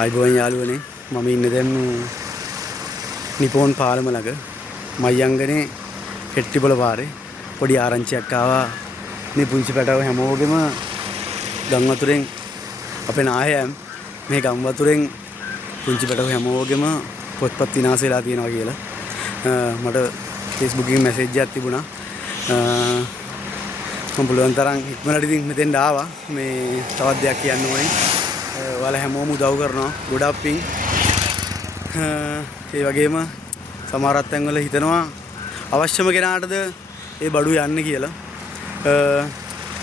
ආයිබෝන් යාළුවනේ මම ඉන්නේ දැන් නිපෝන් පාලම ළඟ මයංගනේ හෙට්ටිපොළ පාරේ පොඩි ආරංචියක් ආවා මේ පුංචි පැටව හැමෝගෙම ගම් වතුරෙන් අපේ නායයන් මේ ගම් වතුරෙන් පුංචි පැටව හැමෝගෙම පොත්පත් විනාශ වෙලා තියෙනවා කියලා මට Facebook එකේ මැසේජ් එකක් තිබුණා මම පුළුවන් තරම් ඉක්මනට ඉතින් මෙතෙන්ට ආවා මේ තවත් දෙයක් කියන්න ඕනේ ඔයාලා හැමෝම උදව් කරනවා ගොඩක් පිං ඒ වගේම සමහර අත්යන්වල හිතනවා අවශ්‍යම කෙනාටද ඒ බඩු යන්න කියලා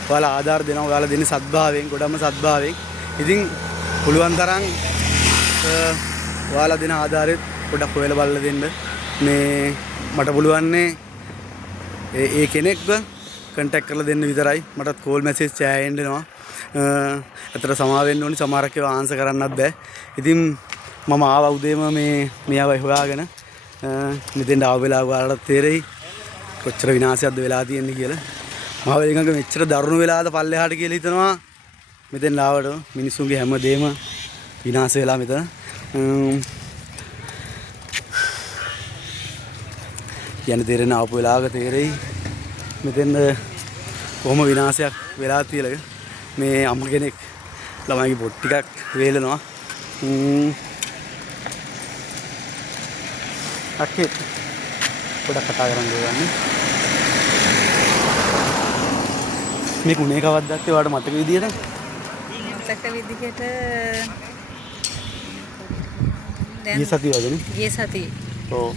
ඔයාලා ආධාර දෙනවා ඔයාලා දෙන්නේ සත්භාවයෙන් ගොඩම සත්භාවයෙන් ඉතින් පුළුවන් තරම් ඔයාලා දෙන ආධාරෙත් පොඩක් හොයලා බලලා දෙන්න මේ මට පුළුවන්නේ ඒ කෙනෙක්ව කන්ටැක්ට් කරලා දෙන්න විතරයි මටත් කෝල් මැසේජ් ඡායෙන් එනවා අතට සමා වෙන්න ඕනි සමහරක් ඒවා ආන්සර් කරන්නත් බෑ ඉතින් මම ආවා උදේම මෙයාව හොයාගෙන මෙතෙන්ට ආව වෙලාව ඔයාලට තේරෙයි කොච්චර විනාශයක්ද වෙලා තියෙන්නේ කියලා මම වෙලඟ මෙච්චර දරුණු වෙලාද පල්ලෙහාට කියලා හිතනවා මෙතෙන් ආවට මිනිස්සුන්ගේ හැමදේම විනාශ වෙලා මෙතන යන තේරෙන ආපු වෙලාවක තේරෙයි මෙතෙන් කොහොම විනාශයක් වෙලා තියලා මේ අම්ම කෙනෙක් ළමයිගේ පොත් ටිකක් වේලනවා අක්කේ පොඩක් කතා කරන්න ඕනේ මේ කුණේ කවද්ද දැක්කේ ඔයාලට මතක විදියට මතක විදිහට දැන් ඊ සතිය වගේනේ ඊ සතිය ඔව්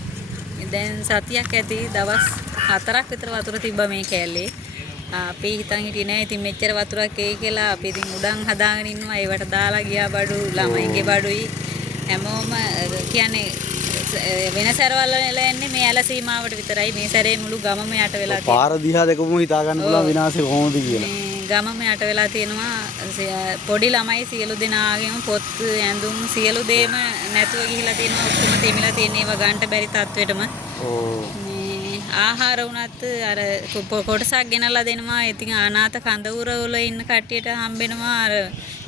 දැන් සතියක් ඇති දවස් 4ක් විතර වතුර තිබ්බා මේ කෑල්ලේ අපි හිතන් හිටියේ නෑ ඉතින් මෙච්චර වතුරක් එයි කියලා අපි ඉතින් උඩන් හදාගෙන ඉන්නවා ඒවට දාලා ගියා බඩු ළමයින්ගේ බඩුයි හැමෝම කියන්නේ වෙන සැරවල් වල එන්නේ මේ ඇල සීමාවට විතරයි මේ සැරේ මුළු ගමම යට වෙලා තියෙනවා පාර දිහා දෙකම හිතා ගන්න පුළුවන් විනාශය කොහොමද කියලා ගමම යට වෙලා තියෙනවා පොඩි ළමයි සියලු දෙනාගේම පොත් ඇඳුම් සියලු දේම නැතුව ගිහිලා තියෙනවා ඔක්කොම තෙමිලා තියෙන ඒවා ගන්න බැරි තත්වෙටම ආහාර වුණත් අර කොටසක් ගෙනල්ලා දෙනවා. ඉතින් අනාථ කඳවුර වල ඉන්න කට්ටියට හම්බෙනවා. අර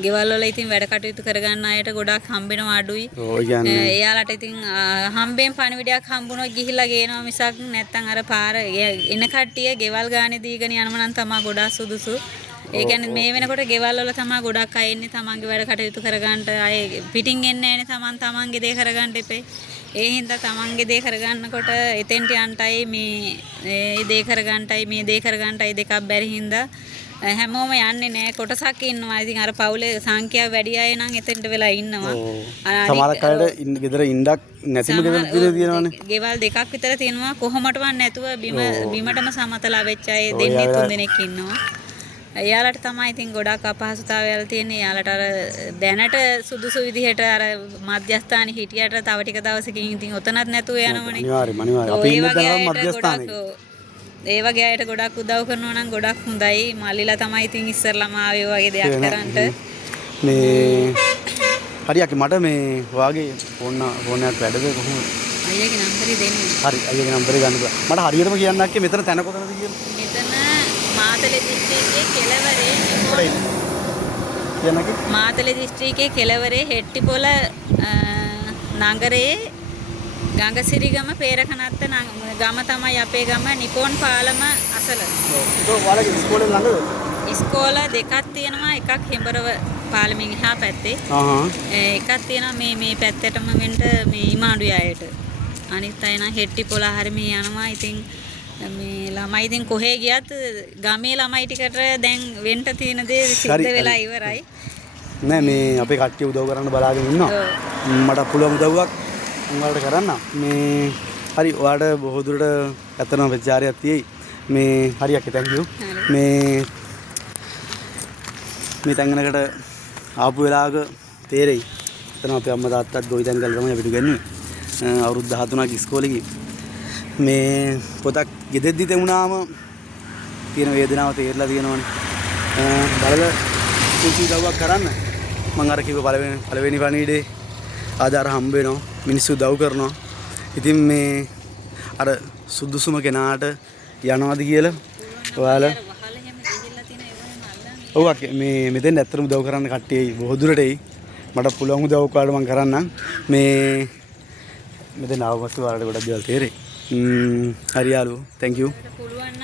ගෙවල් වල ඉතින් වැඩ කටයුතු කරගන්න අයට ගොඩක් හම්බෙනවා අඩුයි. එයාලට ඉතින් හම්බෙන් පණිවිඩයක් හම්බුනොත් ගිහිල්ලා ගේනවා මිසක් නැත්තම් අර පාර එන කට්ටිය ගෙවල් ගානේ දීගෙන යනම නම් තමයි ගොඩක් සුදුසු. ඒ කියන්නේ මේ වෙනකොට ගෙවල් වල තමයි ගොඩක් අය ඉන්නේ තමන්ගේ වැඩ කටයුතු කරගන්න අය පිටින් එන්නේ නැහැනේ තමන්ගේ දේ කරගන්න එපේ. ඒ හින්දා තමන්ගේ දේ කරගන්නකොට එතෙන්ට යන්ටයි මේ දේ කරගන්නටයි මේ දේ කරගන්නටයි දෙකක් බැරි හින්දා හැමෝම යන්නේ නැහැ කොටසක් ඉන්නවා. ඉතින් අර පවුලේ සංඛ්‍යාව වැඩි අය නම් එතෙන්ට වෙලා ඉන්නවා. සමහරක් අයට ගෙදර ඉන්නක් නැතිම ගෙදර තියෙනවානේ. ගෙවල් දෙකක් විතර තියෙනවා කොහොමඩවත් නැතුව බිමටම සමතලා වෙච්ච අය දෙන්නේ 3 දෙනෙක් ඉන්නවා. එයාලට තමයි ඉතින් ගොඩක් අපහසුතාවයල් තියෙන්නේ. එයාලට අර දැනට සුදුසු විදිහට අර මධ්‍යස්ථානේ හිටියට තව ටික දවසකින් ඉතින් ඔතනත් නැතුව යනවනේ. අනිවාර්යයෙන් අපි ඉන්න තරම් මධ්‍යස්ථානේ. ඒ වගේ අයට ගොඩක් උදව් කරනවා නම් ගොඩක් හොඳයි. මල්ලිලා තමයි ඉතින් ඉස්සරලම ආවේ වගේ දෙයක් කරන්න. මේ හරියට මට මේ ඔයාගේ ෆෝන් එකක් වැඩද කොහොමද? අයියාගේ නම්බරේ දෙන්න. හරි අයියාගේ නම්බරේ ගන්න බෑ. මට හරියටම කියන්න ඇක්කේ මෙතන තැන කොතනද කියලා. මෙතන මාතලේ දිස්ත්‍රික්කයේ කෙළවරේ මාතලේ දිස්ත්‍රික්කයේ කෙළවරේ හෙට්ටිපොළ නගරයේ ගංගසිරිගම පේරකනත්ත ගම තමයි අපේ ගම නිපෝන් පාලම අසල. ඔව් ඔයාලගේ ඉස්කෝලේ ළඟද? ඉස්කෝල දෙකක් තියෙනවා එකක් හෙඹරව පාලමෙන් එහා පැත්තේ. එකක් තියෙනවා මේ පැත්තටම වෙන්න මේ ඉමාඩුවේ අයට. අනිත් අය නම් හෙට්ටිපොළ හරිය මේ යනවා. ඉතින් මේ ළමයි ඉතින් කොහේ ගියත් ගමේ ළමයි ටිකට දැන් වෙන්න තියෙන දේ සිද්ධ වෙලා ඉවරයි. නෑ මේ අපේ කට්ටිය උදව් කරන්න බලාගෙන ඉන්නවා. මට පුළුවන් උදව්වක් උඹලට කරන්න. මේ හරි ඔයාලට බොහෝ දුරට ඇත්තම ප්‍රචාරයක් තියෙයි. මේ හරියක් thank you. මේ තංගනකට ආපු වෙලාවක තේරෙයි. එතන අපේ අම්මා තාත්තත් ගොවිතැන් කරලා තමයි අපිට ගන්නේ. අවුරුදු 13ක් ඉස්කෝලේ ගිහින් මේ පොතක් ගෙදෙද්දි තෙමුණාම තියෙන වේදනාව තේරලා තියෙනවනේ. බලලා කුචි දවවක් කරන්න. මම අර කිව්ව පළවෙනි පණිවිඩේ ආධාර හම්බ වෙනවා. මිනිස්සු දව් කරනවා. ඉතින් මේ අර සුදුසුම කෙනාට යනවාද කියලා ඔයාලා ඔව් මේ මෙතෙන් ඇත්තටම උදව් කරන්න කට්ටිය බොහෝ දුරට එයි. මට පුළුවන් උදව් කාඩ මම කරන්නම්. මේ මෙතන ආවස්තු වලට ගොඩක් දේවල් තේරෙයි. හරි යාළුවෝ. thank you. පුළුවන්